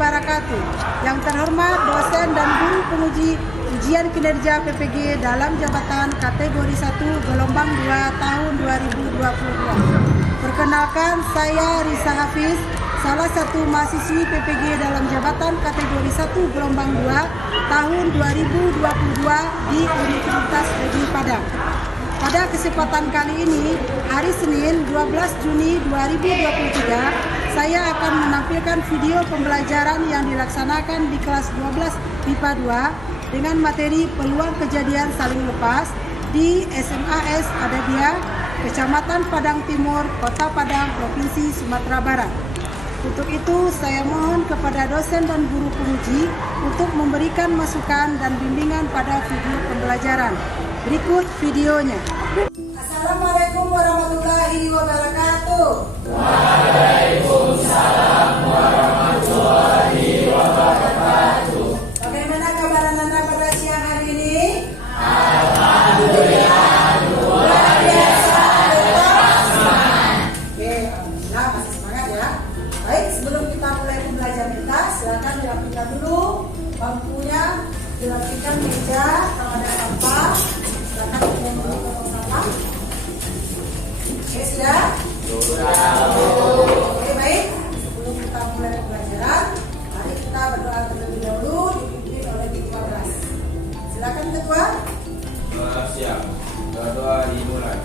wabarakatuh. Yang terhormat dosen dan guru penguji ujian kinerja PPG dalam jabatan kategori 1 gelombang 2 tahun 2022. Perkenalkan, saya Risa Hafiz, salah satu mahasiswi PPG dalam jabatan kategori 1 gelombang 2 tahun 2022 di Universitas Negeri Padang. Pada kesempatan kali ini, hari Senin 12 Juni 2023, saya akan menampilkan video pembelajaran yang dilaksanakan di kelas 12 IPA 2 dengan materi peluang kejadian saling lepas di SMAS Adabia, Kecamatan Padang Timur, Kota Padang, Provinsi Sumatera Barat. Untuk itu, saya mohon kepada dosen dan guru penguji untuk memberikan masukan dan bimbingan pada video pembelajaran. Berikut videonya. Assalamualaikum warahmatullahi wabarakatuh. Waalaikumsalam warahmatullahi wabarakatuh. Bagaimana kabar Anda pada siang hari ini? Alhamdulillah, luar biasa. Oke, alhamdulillah masih semangat ya. Baik, sebelum kita mulai pembelajaran kita, silakan dirapikan dulu bangkunya, dirapikan meja, kalau ada sampah, silakan potong sampah. Oke, sudah? Oke, baik. Sebelum kita mulai pembelajaran, mari kita berdoa terlebih dahulu dipimpin oleh Ketua kelas. Silakan Ketua. Siap. Doa dimulai.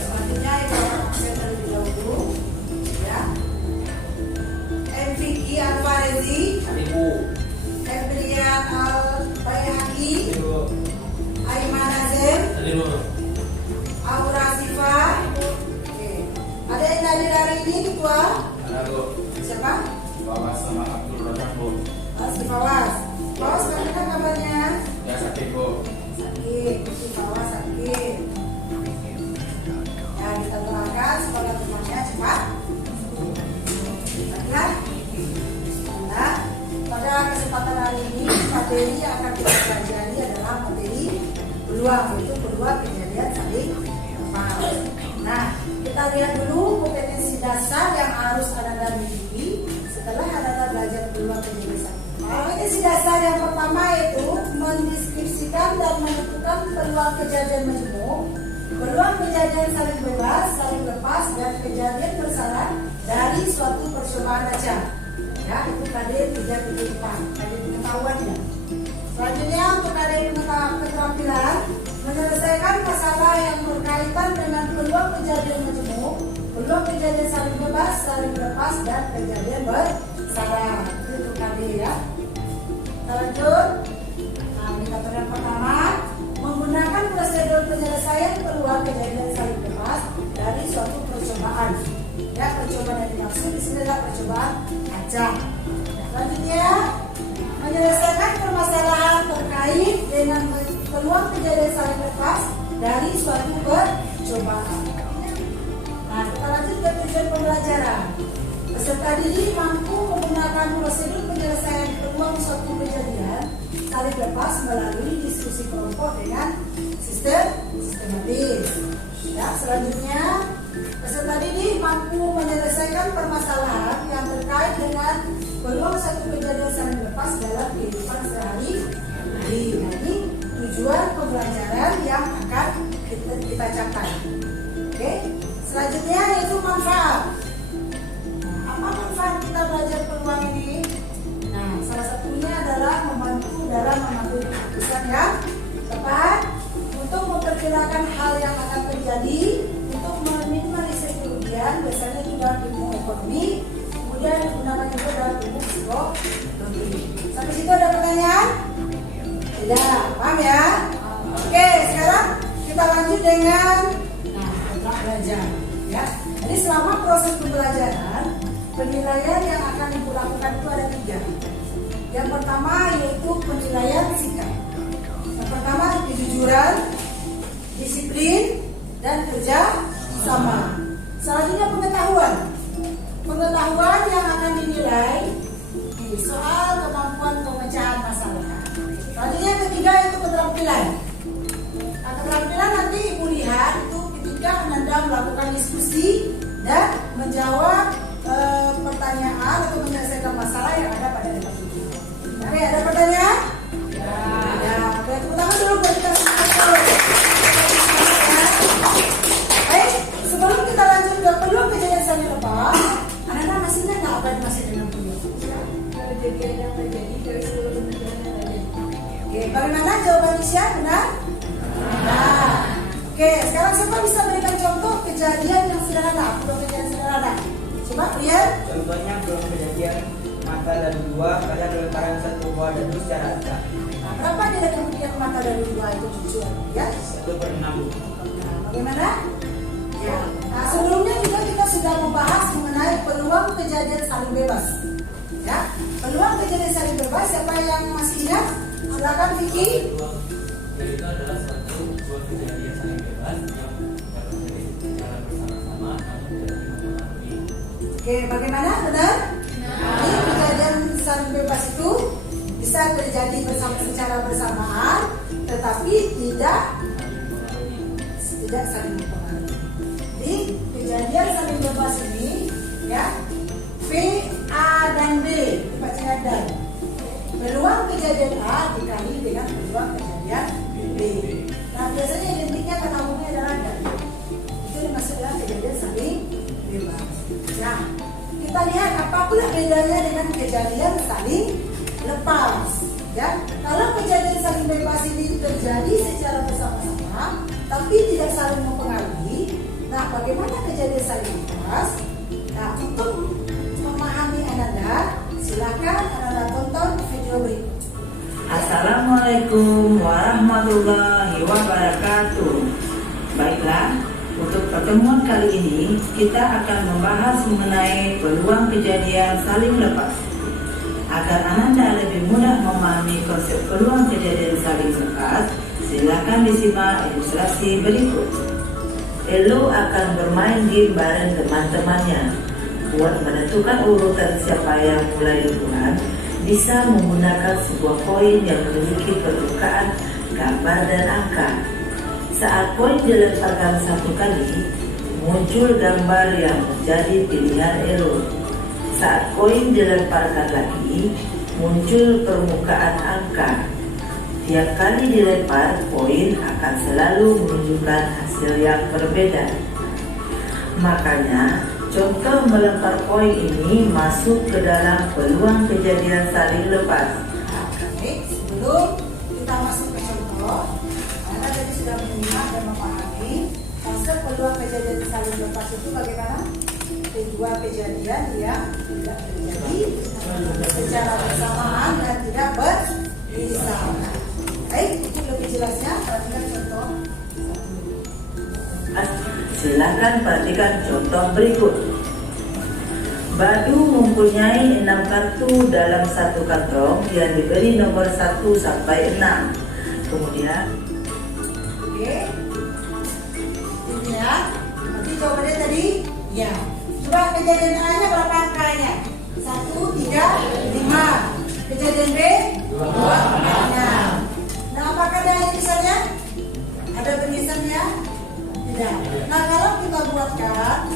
Selanjutnya Ibu absen terlebih dahulu ya. Enrique Alvarezi, Ebrian Al-Bayhaqi, Aiman Azem, Aura Sifa. Oke. Ada yang dari ini Ketua? Siapa? Bawas sama Abdul Razak, Bu. Si Fawas. Fawas bagaimana kabarnya? Ya sakit, Bu. Sakit, si Fawas sakit. Ya, kita doakan semoga temannya cepat. Baiklah. Nah, pada kesempatan hari ini materi yang akan kita pelajari adalah materi peluang, yaitu peluang kejadian saling lepas. Nah, kita lihat dulu kompetensi dasar yang harus Anda miliki setelah Anda belajar peluang kejadian saling lepas. Kompetensi dasar yang pertama yaitu mendeskripsikan dan menentukan peluang kejadian majemuk, peluang kejadian saling bebas, saling lepas, dan kejadian bersarang dari suatu percobaan baca. Ya, itu KD 374, KD pengetahuannya. Selanjutnya untuk KD keterampilan, menyelesaikan masalah yang berkaitan dengan peluang kejadian majemuk, peluang kejadian saling bebas, saling lepas, dan kejadian bersarang. Itu untuk KD ya. Kita lanjut. Nah, indikator yang pertama, menggunakan prosedur penyelesaian peluang kejadian saling lepas dari suatu percobaan. Ya, percobaan yang dimaksud di sini adalah percobaan acak. Selanjutnya, menyelesaikan permasalahan terkait dengan peluang kejadian saling lepas dari suatu percobaan. Nah, kita lanjut ke tujuan pembelajaran. Peserta didik mampu menggunakan prosedur penyelesaian peluang suatu kejadian saling lepas melalui diskusi kelompok dengan sistematis. Ya, selanjutnya peserta didik mampu menyelesaikan permasalahan yang terkait dengan peluang suatu kejadian saling lepas dalam kehidupan sehari-hari. Nah, ini tujuan pembelajaran yang akan kita capai. Oke, selanjutnya yaitu manfaat. Apa manfaat kita belajar peluang ini? Nah, salah satunya adalah membantu dalam mengambil keputusan yang tepat, untuk memperkirakan hal yang akan terjadi, untuk meminimalisir kerugian, biasanya itu dalam ilmu ekonomi, kemudian digunakan juga dalam ilmu psikologi. Sampai situ ada pertanyaan? Tidak, paham ya? Oke, sekarang kita lanjut dengan kontrak belajar. Ya, jadi selama proses pembelajaran penilaian yang akan ibu lakukan itu ada 3. Yang pertama yaitu penilaian sikap. Yang pertama kejujuran, disiplin, dan kerja sama. Selanjutnya pengetahuan. Pengetahuan yang akan dinilai di soal kemampuan pemecahan masalah. Selanjutnya yang ketiga itu keterampilan. Nah, keterampilan nanti ibu lihat itu ketika Anda melakukan diskusi dan menjawab pertanyaan atau menyelesaikan masalah yang ada pada debat itu. Oke, ada pertanyaan? Ya. Oke, tepuk tangan dulu buat kita semua. Baik, sebelum kita lanjut ke peluang kejadian saling lepas, Anda masih ingat nggak apa yang masih dengan peluang? Kejadian yang terjadi dari seluruh kejadian yang terjadi. Oke, bagaimana jawabannya siap? Benar? Nah, oke, sekarang siapa bisa berikan contoh kejadian yang sederhana? Peluang kejadian sederhana. Coba lihat. Contohnya belum kejadian mata dan dua pada lemparan satu buah dadu secara acak. Nah, berapa dia kemudian mata dari dua itu jujur? Ya, 1/6. nah, bagaimana? Ya. Nah, sebelumnya juga kita sudah membahas mengenai peluang kejadian saling bebas. Ya, peluang kejadian saling bebas. Siapa yang masih ingat? Silakan Vicky. Itu adalah suatu sebuah kejadian saling bebas yang dapat terjadi secara bersama-sama namun tidak mempengaruhi. Oke, bagaimana? Benar? Ini kejadian saling bebas itu bisa terjadi secara bersamaan, tetapi tidak saling mempengaruhi. Jadi kejadian saling bebas ini, ya, P, A dan B dibaca dan. Peluang kejadian A dikali dengan peluang kejadian B. Nah, biasanya identiknya kata umumnya adalah dan. Itu dimaksud adalah kejadian saling bebas. Nah, kita lihat apa pula bedanya dengan kejadian saling lepas. Ya, kalau kejadian saling bebas ini terjadi secara bersama-sama, tapi tidak saling mempengaruhi. Nah, bagaimana kejadian saling lepas? Nah, untuk memahami Ananda, silakan Ananda tonton video berikut. Assalamualaikum warahmatullahi wabarakatuh. Baiklah, untuk pertemuan kali ini kita akan membahas mengenai peluang kejadian saling lepas. Agar Ananda lebih mudah memahami konsep peluang kejadian saling lepas, silakan disimak ilustrasi berikut. Elo akan bermain game bareng teman-temannya. Buat menentukan urutan siapa yang mulai duluan, bisa menggunakan sebuah koin yang memiliki permukaan gambar dan angka. Saat koin dilemparkan satu kali, muncul gambar yang menjadi pilihan Elo. Saat koin dilemparkan lagi, muncul permukaan angka. Tiap kali dilempar, koin akan selalu menunjukkan hasil yang berbeda. Makanya, contoh melempar koin ini masuk ke dalam peluang kejadian saling lepas. Baik, sebelum kita masuk ke contoh, Anda tadi sudah menyimak dan memahami konsep peluang kejadian saling lepas itu bagaimana? Kedua kejadian yang tidak terjadi secara bersamaan dan tidak berpisah. Baik, itu lebih jelasnya. Perhatikan contoh. Silakan perhatikan contoh berikut. Badu mempunyai 6 kartu dalam satu kantong yang diberi nomor 1 sampai 6. Kemudian, Oke. Ini ya. Nanti jawabannya tadi ya. Coba kejadian A-nya berapa angkanya? 1, 3, 5. Kejadian B 2, 6. Nah, apakah ada tulisannya? Ada tulisannya? Tidak. Nah, kalau kita buatkan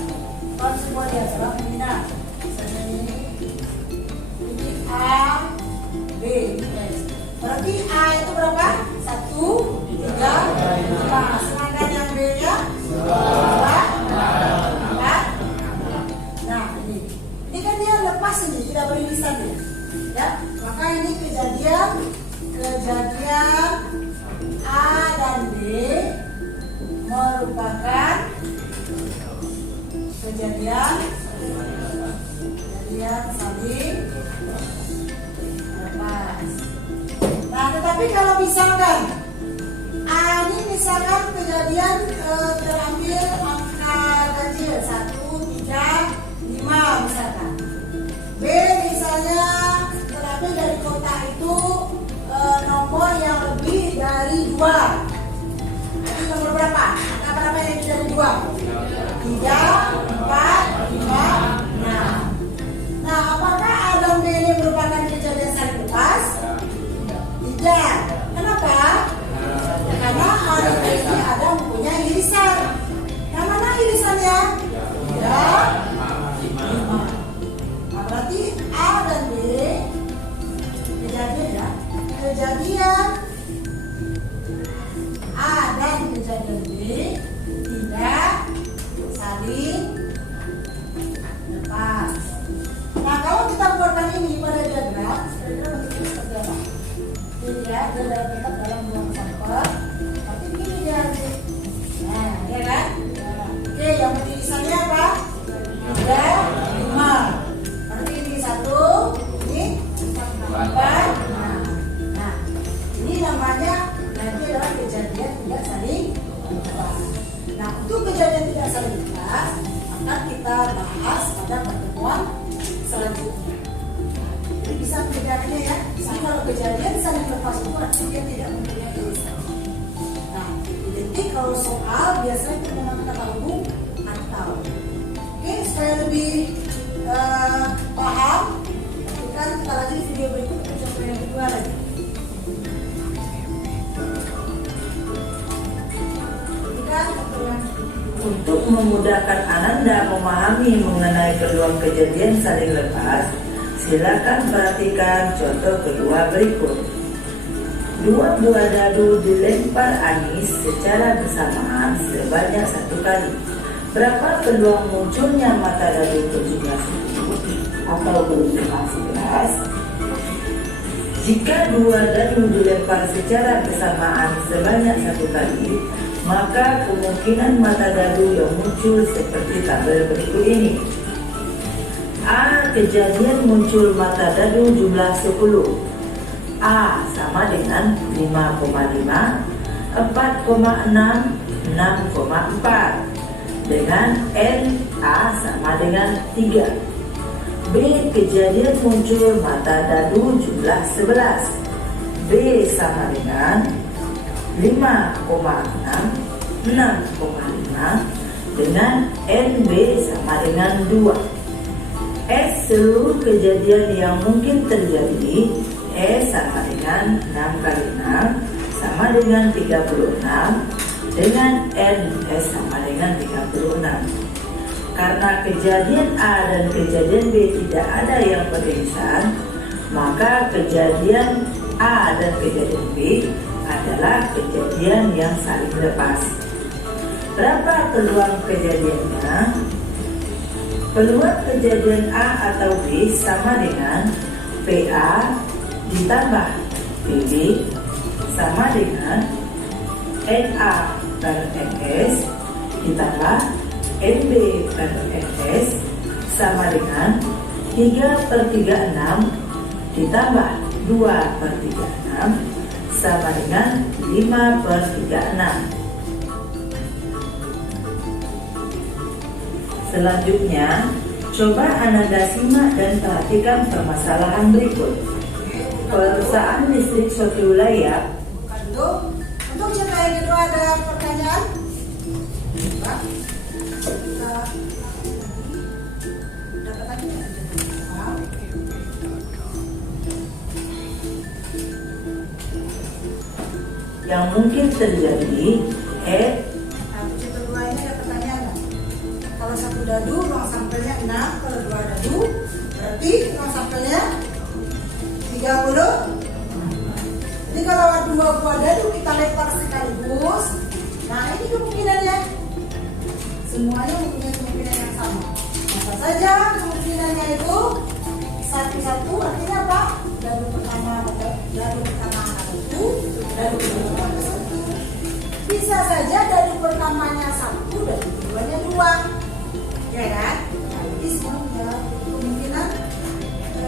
kalau sebuah diagram ini, nah, misalnya ini A, B, ini S. Berarti A itu berapa? 1, 3, 5. Sedangkan yang B nya 2, 4. Nah, ini kan dia lepas ini, tidak beririsan ya. Ya, maka ini kejadian A dan B merupakan kejadian saling lepas. Nah, tetapi kalau misalkan A ini misalkan kejadian terambil angka kecil 1, 3, 5 misalkan. 3, 4, 5, 6. Nah, apakah A dan B ini merupakan kejadian saling lepas? Tidak. Kenapa? Karena A dan B ini ada mempunyai irisan. Yang mana irisannya? 3, 5. Nah, berarti A dan B kejadian ya. Kejadian A dan kejadian B tidak saling lepas. Nah, kalau kita buatkan ini pada diagram, kira-kira bentuknya seperti apa? Jadi ya, dia tetap dalam ruang sampel. Tapi begini dia. Nah, ya kan? Oke, yang irisannya apa? 3, 5. Berarti ini 1, ini 4. Nah, ini namanya nanti adalah kejadian tidak saling lepas. Nah, untuk kejadian tidak saling lepas akan kita bahas pada pertemuan selanjutnya. Jadi bisa membedakannya ya. Jadi kalau kejadian saling lepas itu artinya dia tidak mempunyai irisan. Nah, identik kalau soal biasanya kita menggunakan hubung atau. Oke, supaya lebih paham, kita lanjut video berikut untuk contoh yang kedua lagi. Untuk memudahkan Ananda memahami mengenai peluang kejadian saling lepas, silakan perhatikan contoh kedua berikut. Dua buah dadu dilempar Anis secara bersamaan sebanyak 1 kali. Berapa peluang munculnya mata dadu berjumlah 10 atau berjumlah 11? Jika dua dadu dilempar secara bersamaan sebanyak 1 kali, maka kemungkinan mata dadu yang muncul seperti tabel berikut ini. A. Kejadian muncul mata dadu jumlah 10. A sama dengan 5,5, 4,6, 6,4. Dengan N, A sama dengan 3. B. Kejadian muncul mata dadu jumlah 11. B sama dengan 5,6, 6,5 dengan NB sama dengan 2. S. Seluruh kejadian yang mungkin terjadi. S sama dengan 6 kali 6 sama dengan 36 dengan N S sama dengan 36. Karena kejadian A dan kejadian B tidak ada yang beririsan, maka kejadian A dan kejadian B adalah kejadian yang saling lepas. Berapa peluang kejadiannya? Peluang kejadian A atau B sama dengan PA ditambah PB sama dengan NA per NS ditambah NB per NS sama dengan 3/36 ditambah 2/36 sama dengan 5/36. Selanjutnya, coba Ananda simak dan perhatikan permasalahan berikut. Perusahaan listrik suatu wilayah. Bukan dulu. Untuk contoh yang kedua ada pertanyaan? Pak, kita dapat lagi nggak? Yang mungkin terjadi. Nah, untuk kedua ini ada pertanyaan nggak? Kalau 1 dadu ruang sampelnya 6, kalau 2 dadu berarti ruang sampelnya 30. Jadi kalau 2 buah dadu kita lempar sekaligus, nah ini kemungkinannya semuanya mempunyai kemungkinan yang sama. Apa saja kemungkinannya itu? Satu-satu artinya apa? Dadu pertama ada 1, dadu kedua ada 1. Bisa saja dadu pertamanya 1, dadu keduanya 2, ya kan? Jadi semua punya kemungkinan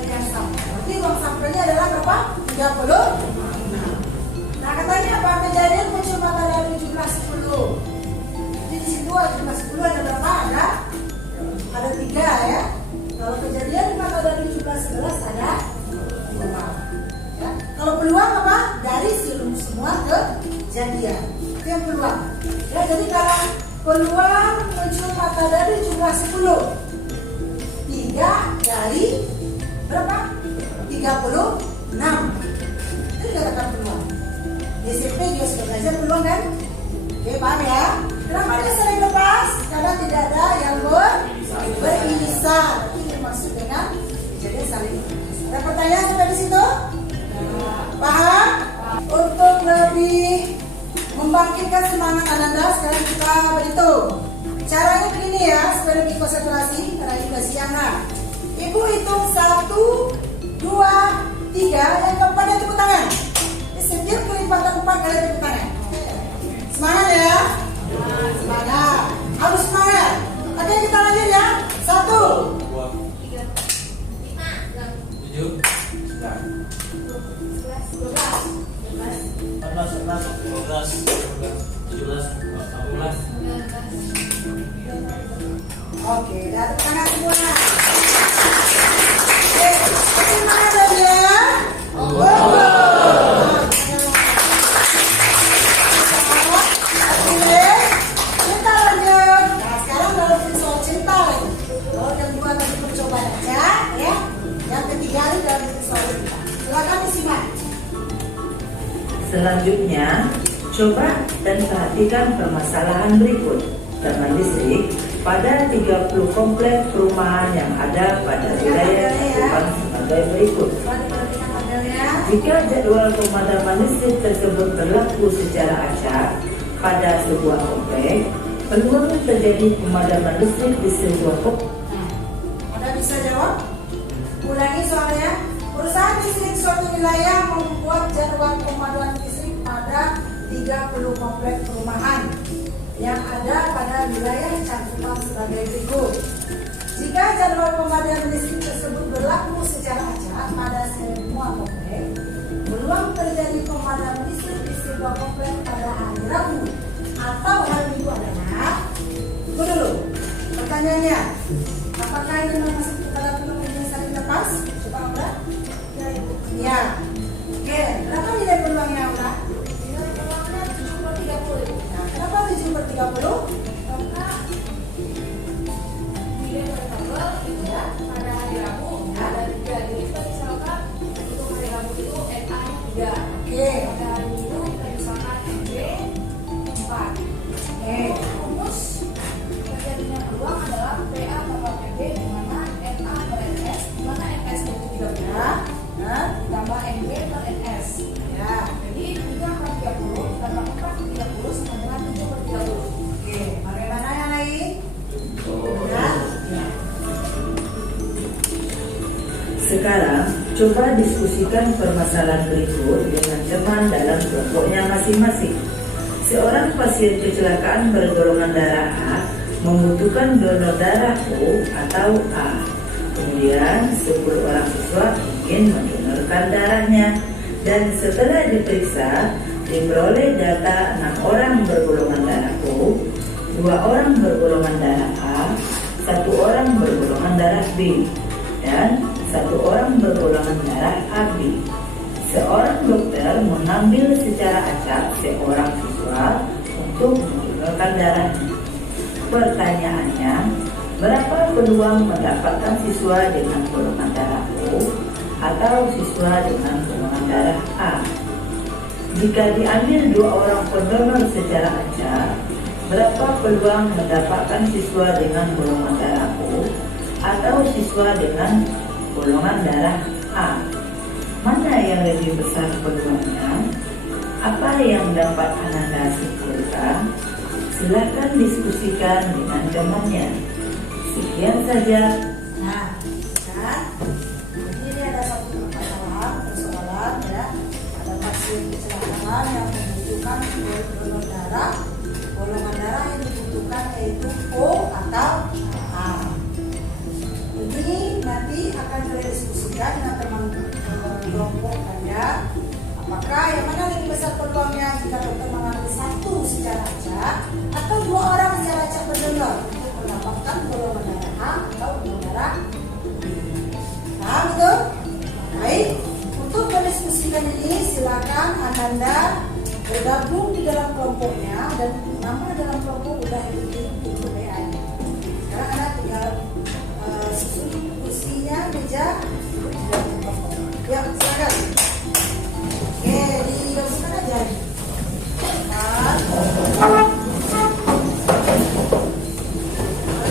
yang sama. Berarti ruang sampelnya adalah berapa? 30. Nah, katanya apa? Kejadian muncul mata dadu jumlah 10. Jadi di situ jumlah 10 ada berapa? Ada 3 ya. Kalau kejadian mata dadu jumlah 11 ada 2. Ya. Kalau peluang apa? Dari semua kejadian. Itu yang peluang. Ya, jadi kalau peluang muncul mata dari jumlah 10. 3 dari berapa? 36. Itu dikatakan peluang. Di SMP juga sudah belajar peluang kan? Oke, paham ya? Kenapa dia saling lepas? Karena tidak ada yang beririsan. Ini dimaksud dengan kejadian saling lepas. Ada pertanyaan sampai di situ? Paham? Untuk lebih membangkitkan semangat Ananda, sekarang kita berhitung. Caranya begini ya, supaya lebih konsentrasi karena juga siang. Ibu hitung 1, 2, 3, yang keempatnya tepuk tangan. Setiap kelipatan 4 kali tepuk tangan. Semangat ya? Semangat. Harus semangat. Oke, kita lanjut ya. 1, 2, 3, 5, 6, 7, 14, 15, 16, 17, 18. oke, dan tepuk tangan semua. Oke, semangat saja. Kita lanjut. Nah, sekarang dalam soal cinta lagi. Oh, yang dua tadi percobaan aja, ya. Yang ketiga ini dalam soal cinta. Silakan disimak. Selanjutnya, coba dan perhatikan permasalahan berikut. Teman listrik pada 30 komplek perumahan yang ada pada wilayah cakupan sebagai berikut. Perhatikan modelnya. Jika jadwal pemadaman listrik tersebut berlaku secara acak pada sebuah komplek, peluang terjadi pemadaman listrik di sebuah komplek. Ada bisa jawab? Ulangi soalnya. Perusahaan listrik suatu wilayah membuat jadwal pemadaman listrik pada 30 komplek perumahan yang ada pada wilayah cakupan sebagai berikut. Jika jadwal pemadaman listrik tersebut berlaku secara acak pada semua komplek, peluang terjadi pemadaman listrik di sebuah komplek pada hari Rabu atau hari Minggu adalah. Tunggu dulu. Pertanyaannya, apakah ini masuk ke dalam peluang yang saling lepas? Coba Aura. Ya. Oke, berapa nilai peluangnya Aura? Nilai peluangnya 7/30. Nah, kenapa 7/30? Karena nilai variabel itu ya pada hari Rabu ada 3. Jadi kita misalkan untuk hari Rabu itu NA-nya 3. Oke. Pada hari Minggu kita misalkan NB 4. Oke. Rumus terjadinya peluang adalah PA tambah PB di mana NA per NS, di mana NS itu 13 Nah, ditambah NB per NS. ya. Jadi 3/30 ditambah 4/30 sama dengan 7/30. Oke, bagaimana yang lain? Ya. Sekarang, coba diskusikan permasalahan berikut dengan teman dalam kelompoknya masing-masing. Seorang pasien kecelakaan bergolongan darah A membutuhkan donor darah O atau A. Kemudian 10 orang siswa ingin mendonorkan darahnya dan setelah diperiksa diperoleh data 6 orang bergolongan darah O, 2 orang bergolongan darah A, 1 orang bergolongan darah B, dan 1 orang bergolongan darah AB. Seorang dokter mengambil secara acak seorang siswa untuk mendonorkan darahnya. Pertanyaannya, berapa peluang mendapatkan siswa dengan golongan darah O atau siswa dengan golongan darah A? Jika diambil 2 orang pendonor secara acak, berapa peluang mendapatkan siswa dengan golongan darah O atau siswa dengan golongan darah A? Mana yang lebih besar peluangnya? Apa yang dapat Ananda simpulkan? Silakan diskusikan dengan temannya. Sekian saja. Nah, kan? Jadi ini ada satu persoalan ya. Ada pasien kecelakaan yang membutuhkan donor darah. Golongan darah yang dibutuhkan yaitu O atau A. Ini nanti akan kalian diskusikan dengan teman kelompok kalian. Apakah yang mana lebih besar peluangnya jika dokter mengambil 1 secara acak atau 2 orang secara acak berdonor untuk mendapatkan golongan darah A atau golongan darah B. Paham itu? Baik. Untuk mendiskusikan ini silakan Ananda bergabung di dalam kelompoknya dan nama dalam kelompok udah itu PA. Sekarang anak tinggal susun kursinya, meja, duduk di dalam kelompok. Ya, silakan. Oke, dilakukan aja.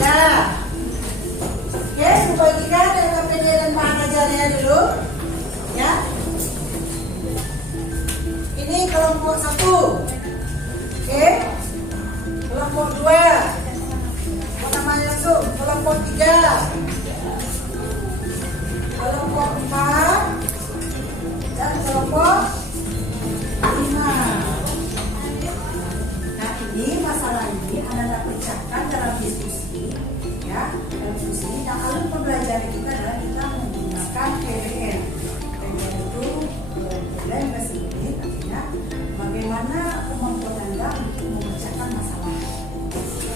Nah, oke, bagikan LKPD dan bahan ajarnya dulu, ya. Ini kelompok 1, oke. Kelompok 2, namanya langsung. Kelompok 3, kelompok 4, dan kelompok 5. Nah, ini masalah ini Anda pecahkan dalam diskusi, ya, dalam diskusi. Nah, alur pembelajaran kita adalah kita menggunakan PBL. PBL itu problem bahasa Inggris, artinya bagaimana kemampuan Anda untuk memecahkan masalah.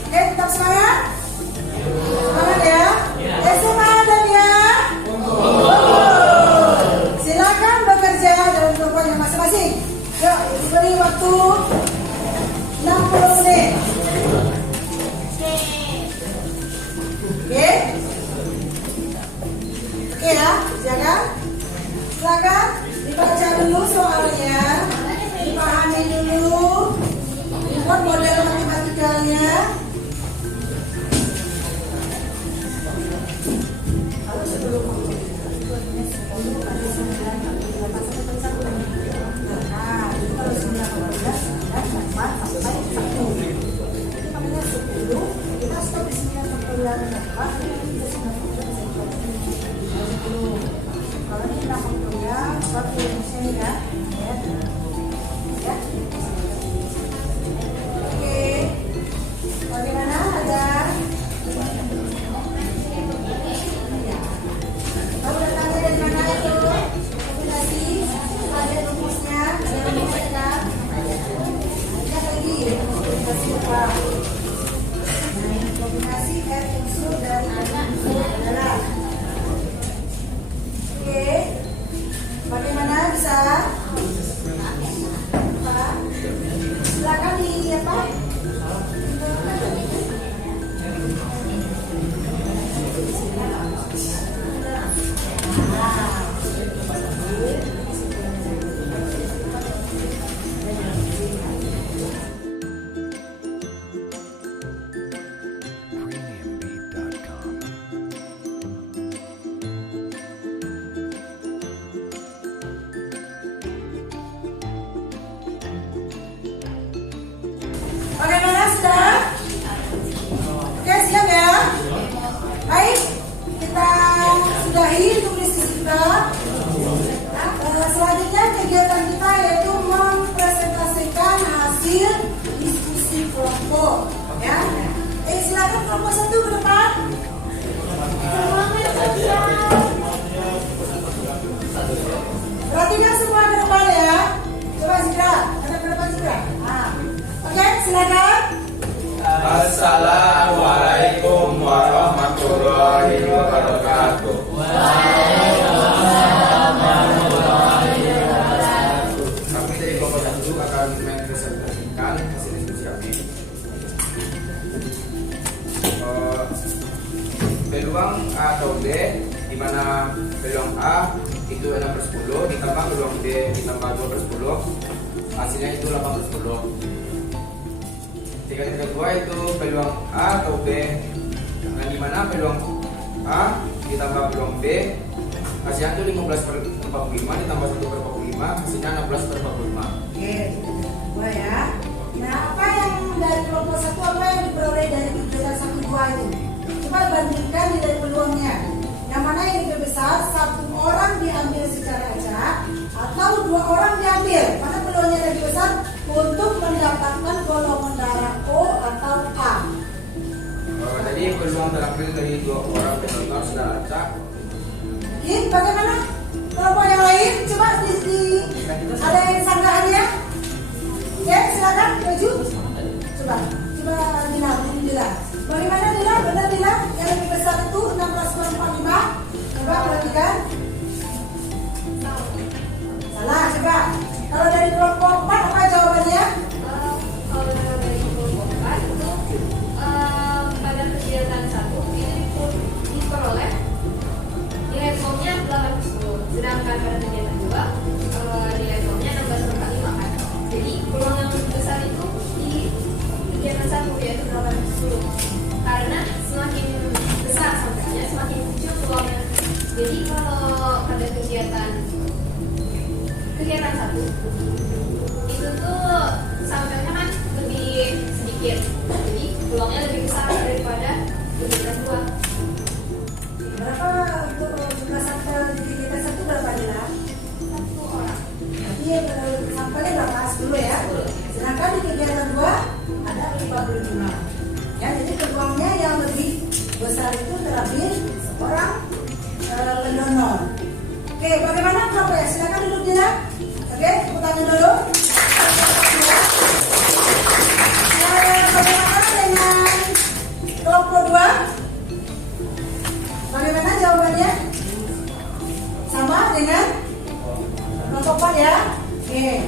Oke, tetap semangat. Semangat ya. Semangat dan ya. Silakan bekerja dalam kelompoknya masing-masing. Yuk, diberi waktu 60 menit. Oke? Oke ya, jaga. Silakan dibaca dulu soalnya, dipahami dulu, dibuat model matematikanya. Kalau sebelum nah, itu kalau 9-12 dan 4 sampai 1. Jadi makanya 10 kita stop di 9-8. Kalau ini 6 ya, seperti Indonesia ya. Ya. Oke. Bagaimana ada? Kamu datangnya dari mana itu? Kombinasi, ada rumusnya, ada rumusnya. Lihat lagi, kombinasi apa? Nah, ini kombinasi dan unsur dari unsur adalah. Oke, bagaimana bisa? Silakan di apa? Premiumbeat.com. Bagaimana sudah? Oke, siap ya? Baik, kita sudahi untuk diskusi kita. Selanjutnya kegiatan kita yaitu mempresentasikan hasil diskusi kelompok. Ya, silakan kelompok 1 ke depan. Perhatikan semua ke depan ya. Coba segera, ada ke depan segera. Oke, silakan. Assalamualaikum warahmatullahi wabarakatuh. Kami dari kelompok 1 akan mempresentasikan hasil diskusi kami. Peluang A atau B, di mana peluang A itu 6/10 ditambah peluang B ditambah 2/10, hasilnya itu 8/10. Tingkat kedua itu peluang A atau B, nah di mana peluang A ditambah peluang B, hasilnya itu 15/45 ditambah 1/45, hasilnya 16/45. Oke, kedua ya. Nah, apa yang dari kelompok 1 apa yang diperoleh dari kegiatan 1-2 itu? Coba bandingkan dari peluangnya. Yang mana yang lebih besar, 1 orang diambil secara acak atau 2 orang diambil? Mana peluangnya lebih besar untuk mendapatkan golongan darah O atau A? Tadi peluang terakhir dari 2 orang penonton sudah acak. Mungkin bagaimana? Kelompok yang lain, coba ada yang sanggahannya? Oke, silakan maju. Coba Dila. Bagaimana Dila? Benar Dila? Yang lebih besar itu 16/45. Coba perhatikan. Salah, coba. Kalau dari kelompok 4 apa jawabannya? Kalau dari kelompok kegiatan 1 itu tuh sampelnya kan lebih sedikit, jadi peluangnya lebih besar daripada kegiatan 2. Berapa untuk jumlah sampel di kegiatan 1 berapa Dila? 1 orang. Jadi sampelnya berapa? 10 ya. Sedangkan di kegiatan 2 ada 55. Ya, jadi peluangnya yang lebih besar itu terlebih seorang pendonor. Oke, bagaimana berapa ya? Silakan duduk Dila. Oke, tepuk tangan dulu. Bagaimana dengan kelompok 2? Bagaimana jawabannya? Sama dengan kelompok 4 ya? Oke.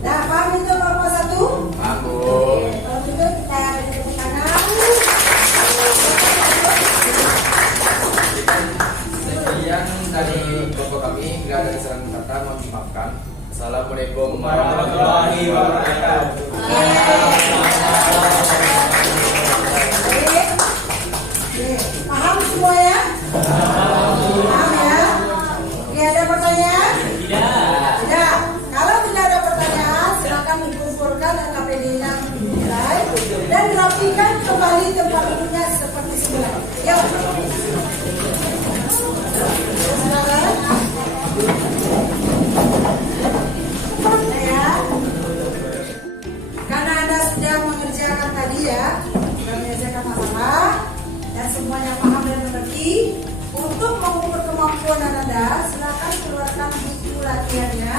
Nah, paham itu kelompok 1? Aku. Oke, kalau gitu kita beri tepuk tangan. Sekian dari kelompok kami. Bila ada kesalahan kata, mohon dimaafkan. Assalamualaikum warahmatullahi wabarakatuh. Oke, paham semua ya? Paham ya? Oke, ada pertanyaan? Tidak. Kalau tidak ada pertanyaan, silakan dikumpulkan LKPD-nya dimulai dan dirapikan kembali tempat duduknya seperti semula. Yuk. Silakan. Ya. Karena Anda sudah mengerjakan tadi ya, sudah mengerjakan masalah dan semuanya paham dan mengerti. Untuk mengukur kemampuan Anda, silakan keluarkan buku latihannya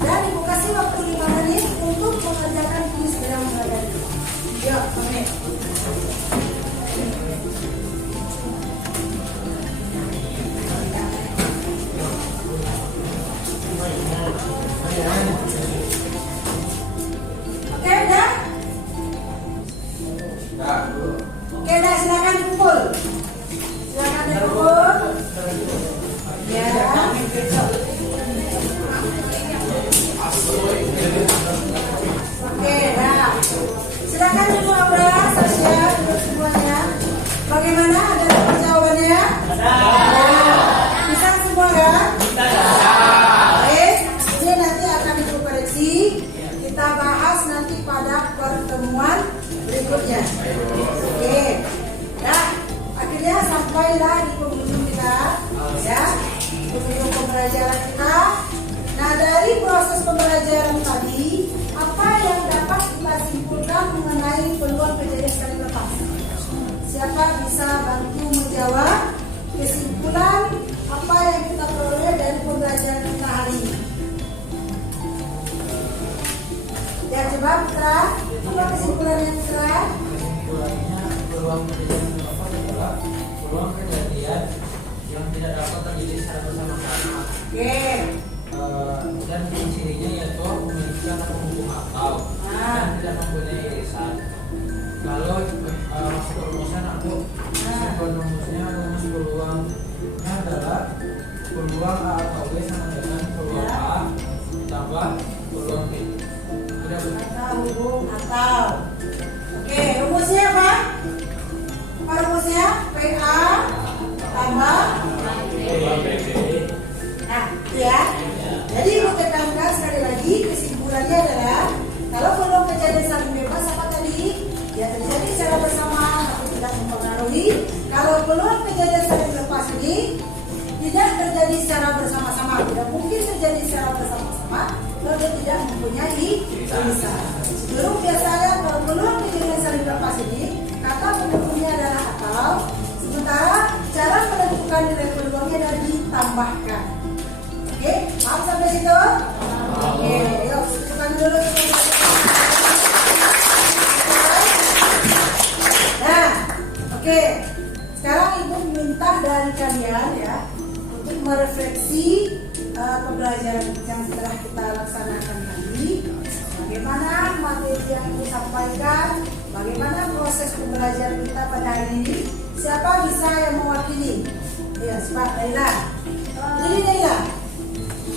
dan ibu kasih waktu 5 menit untuk mengerjakan kuis dalam belajar. Yuk, 5 menit. Oke, udah? Nah, Oke, udah silakan kumpul. Silakan dikumpul. Ya. Oke, nah. Silakan dulu Aura, Sasya, duduk semuanya. Bagaimana? Ada jawabannya? Bisa semua kan? Baik, ini nanti akan ibu koreksi. Kita bahas nanti pada pertemuan berikutnya. Oke. Nah, akhirnya sampailah di penghujung kita, ya, penghujung pembelajaran kita. Nah, dari proses pembelajaran tadi, apa yang dapat kita simpulkan mengenai peluang kejadian saling lepas? Siapa bisa bantu menjawab kesimpulan apa yang kita peroleh dari pembelajaran kita hari ini? Ya, coba Putra, apa kesimpulannya Putra? Kesimpulannya peluang kejadian lepas adalah peluang kejadian yang tidak dapat terjadi secara bersama-sama. Oke. Dan ciri-cirinya yaitu memiliki atau menghukum akal dan tidak mempunyai irisan. Kalau masuk ke rumusan aku kesimpulan rumusnya rumus peluangnya adalah peluang A atau B sama dengan peluang A tambah peluang B. Tidak Atau hubung atau. Oke, rumusnya apa? Apa rumusnya? PA tambah. Nah, itu ya. Jadi ibu tekankan sekali lagi, kesimpulannya adalah kalau peluang kejadian saling bebas apa tadi? Ya terjadi secara bersamaan tapi tidak mempengaruhi. Kalau peluang kejadian saling lepas ini tidak terjadi secara bersama-sama, tidak mungkin terjadi secara bersama-sama, kalau dia tidak mempunyai irisan. Sebelum biasanya kalau peluang kejadian saling lepas ini kata penentunya adalah atau, sementara cara menentukan nilai peluangnya adalah ditambahkan. Oke, paham sampai situ? Oke, yuk tekan dulu. Nah, oke. Sekarang ibu minta dari kalian ya untuk merefleksi pembelajaran yang telah kita laksanakan tadi. Bagaimana materi yang ibu sampaikan? Bagaimana proses pembelajaran kita pada hari ini? Siapa bisa yang mewakili? Ya, Pak Laila. Ini Laila.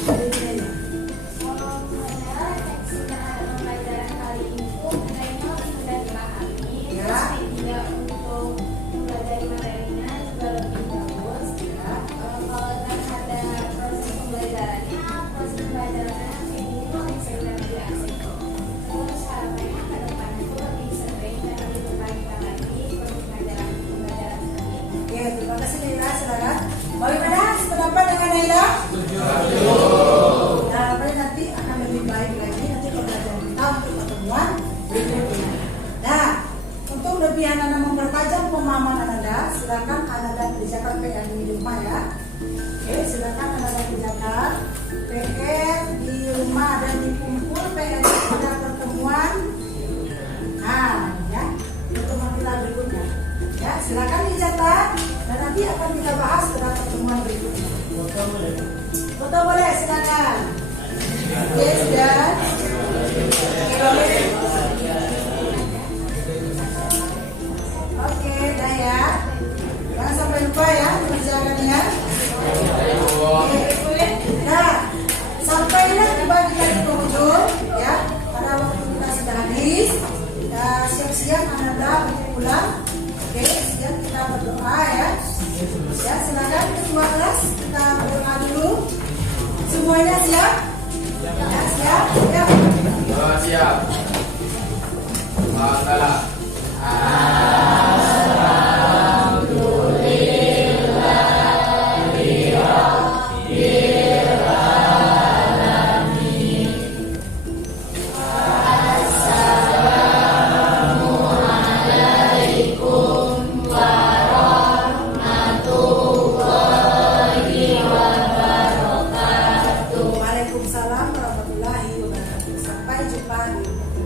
Kalau mengenai teks pembelajaran kali ini tuh materinya lebih mudah dipahami, Ya. terus media untuk mempelajari materinya juga lebih bagus. Ya. Kalau terhadap proses pembelajarannya kasih Naila, silakan. Bagaimana sependapat dengan Naila? Nah, paling nanti akan lebih baik lagi nanti pembelajaran kita untuk pertemuan berikutnya. Nah, untuk lebih anak-anak mempertajam pemahaman Anda, silakan Anda kerjakan PR di rumah ya. Oke, silakan Anda kerjakan PR di rumah dan dikumpul PR pada pertemuan. Nah, ya, pertemuan kita berikutnya. Ya, silakan dicatat dan nanti akan kita bahas pada pertemuan berikutnya. Foto boleh, silakan. Oke, sudah. Oke, dah ya. Jangan sampai lupa ya mengerjakannya. Nah, sampailah tiba kita di penghujung ya. Karena waktu kita sudah habis. Kita siap-siap Anda untuk pulang. Oke, siap kita berdoa ya. Ya, silakan ketua kelas kita berdoa dulu. Semuanya siap? Ya, siap. Ya. Siap. Makalah. Waalaikumsalam warahmatullahi wabarakatuh. Sampai jumpa di